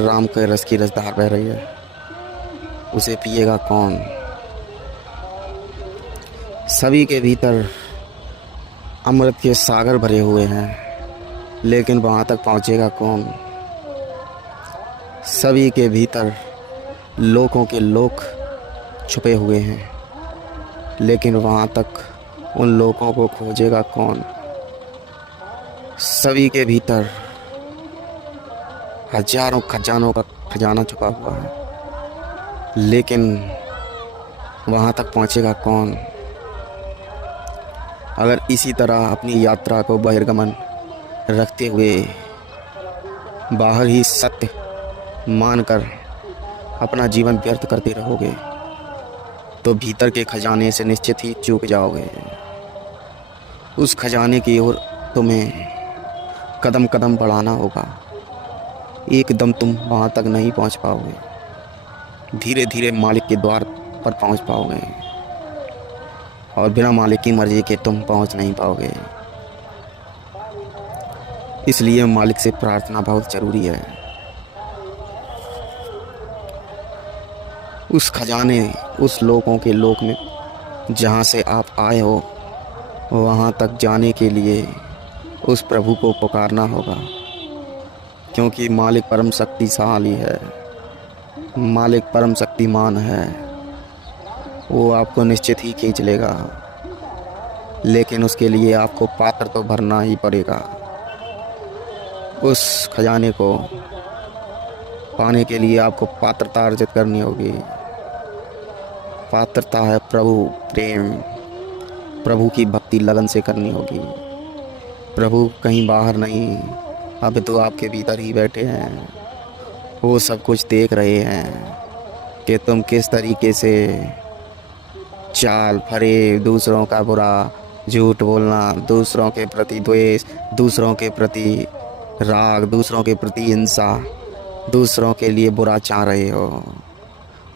राम के रस की रसधार बह रही है, उसे पिएगा कौन। सभी के भीतर अमृत के सागर भरे हुए हैं, लेकिन वहाँ तक पहुँचेगा कौन। सभी के भीतर लोगों के लोक छुपे हुए हैं, लेकिन वहाँ तक उन लोगों को खोजेगा कौन। सभी के भीतर हजारों खजानों का खजाना छुपा हुआ है, लेकिन वहाँ तक पहुँचेगा कौन। अगर इसी तरह अपनी यात्रा को बहिर्गमन रखते हुए बाहर ही सत्य मानकर अपना जीवन व्यर्थ करते रहोगे, तो भीतर के खजाने से निश्चित ही चूक जाओगे। उस खजाने की ओर तुम्हें कदम कदम बढ़ाना होगा, एकदम तुम वहाँ तक नहीं पहुँच पाओगे। धीरे धीरे मालिक के द्वार पर पहुँच पाओगे, और बिना मालिक की मर्जी के तुम पहुँच नहीं पाओगे। इसलिए मालिक से प्रार्थना बहुत ज़रूरी है। उस खजाने, उस लोगों के लोक में जहाँ से आप आए हो, वहाँ तक जाने के लिए उस प्रभु को पुकारना होगा, क्योंकि मालिक परम शक्तिशाली है, मालिक परम शक्तिमान है। वो आपको निश्चित ही खींच लेगा, लेकिन उसके लिए आपको पात्र तो भरना ही पड़ेगा। उस खजाने को पाने के लिए आपको पात्रता अर्जित करनी होगी। पात्रता है प्रभु प्रेम, प्रभु की भक्ति लगन से करनी होगी। प्रभु कहीं बाहर नहीं, अब तो आपके भीतर ही बैठे हैं। वो सब कुछ देख रहे हैं कि तुम किस तरीके से चाल फरे, दूसरों का बुरा, झूठ बोलना, दूसरों के प्रति द्वेष, दूसरों के प्रति राग, दूसरों के प्रति हिंसा, दूसरों के लिए बुरा चाह रहे हो,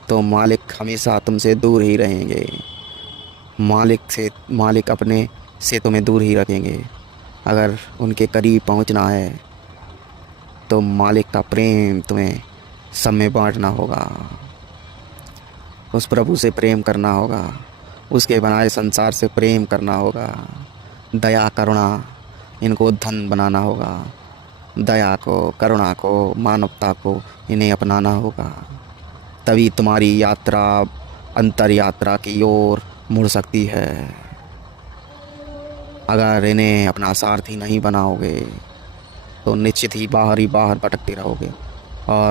तो मालिक हमेशा तुमसे दूर ही रहेंगे। मालिक अपने से तुम्हें दूर ही रखेंगे। अगर उनके करीब पहुंचना है तो मालिक का प्रेम तुम्हें सब में बांटना होगा। उस प्रभु से प्रेम करना होगा, उसके बनाए संसार से प्रेम करना होगा। दया करुणा इनको धन बनाना होगा। दया को, करुणा को, मानवता को इन्हें अपनाना होगा, तभी तुम्हारी यात्रा अंतर यात्रा की ओर मुड़ सकती है। अगर इन्हें अपना सारथी नहीं बनाओगे तो निश्चित ही बाहर भटकते रहोगे, और